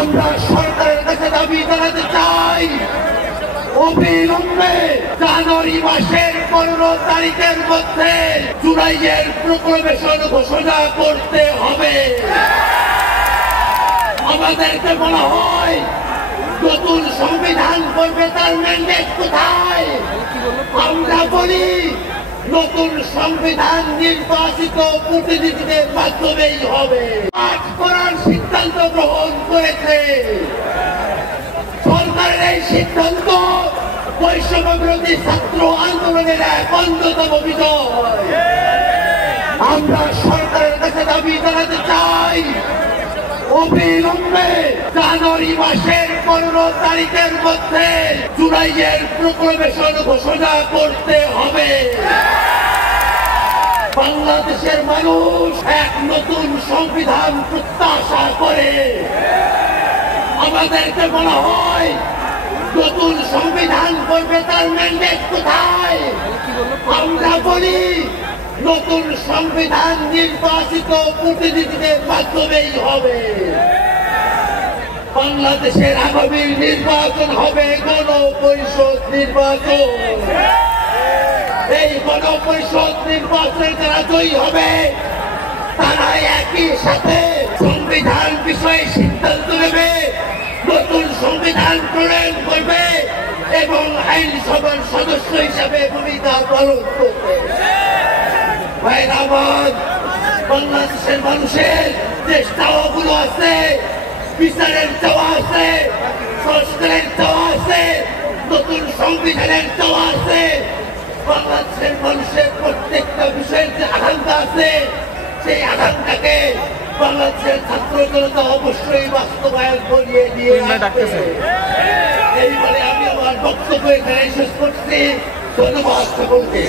আমরা সরকারের কাছে দাবি জানাতে চাই, অবিলম্বে জানুয়ারি মাসের 15 তারিখের মধ্যে জুলাইয়ের প্রোক্লামেশন ঘোষণা করতে হবে। আমাদেরকে বলা হয় নতুন সংবিধান করবে, তার ম্যান্ডেট কোথায়? আমরা বলি নতুন সংবিধান নির্বাচিত প্রতিনিধিদের মাধ্যমেই হবে। পাঠ করার সিদ্ধান্ত গ্রহণ করেছে সরকারের। এই সিদ্ধান্ত বৈষম্য বিরোধী ছাত্র আন্দোলনের এক অন্যতম বিজয়। আমরা সরকারের কাছে দাবি জানাতে চাই, অবিলম্বে জানুয়ারি মাসের 15 তারিখের মধ্যে জুলাইয়ের প্রোক্লামেশন ঘোষণা করতে হবে। বাংলাদেশের মানুষ এক নতুন সংবিধান প্রত্যাশা করে। আমাদেরকে বলা হয় নতুন সংবিধান করবে, তার ম্যান্ডেট কোথায়? আমরা বলি নতুন সংবিধান নির্বাচিত প্রতিনিধিদের মাধ্যমেই হবে। বাংলাদেশের আগামী নির্বাচন হবে গণপরিষদ নির্বাচন। এই গণপরিষদ নির্বাচনে যারা জয়ী হবে তারা একই সাথে সংবিধান বিষয়ে সিদ্ধান্ত নেবে, নতুন সংবিধান প্রণয়ন করবে এবং আইনসভার সদস্য হিসাবে ভূমিকা পালন করবে। বাংলাদেশের মানুষের যে চাওয়াগুলো আছে, বিচারের চাওয়া আছে, সংস্কারের চাওয়া আছে, নতুন সংবিধানের চাওয়া আছে, বাংলাদেশের মানুষের প্রত্যেকটা বিষয়ের যে আকাঙ্ক্ষা আছে সেই আকাঙ্ক্ষাকে বাংলাদেশের ছাত্র জনতা অবশ্যই বাস্তবায়ন করিয়ে দিয়ে আসবে। এই বলে আমি আমার বক্তব্য এখানে শেষ করছি। ধন্যবাদ সকলকে।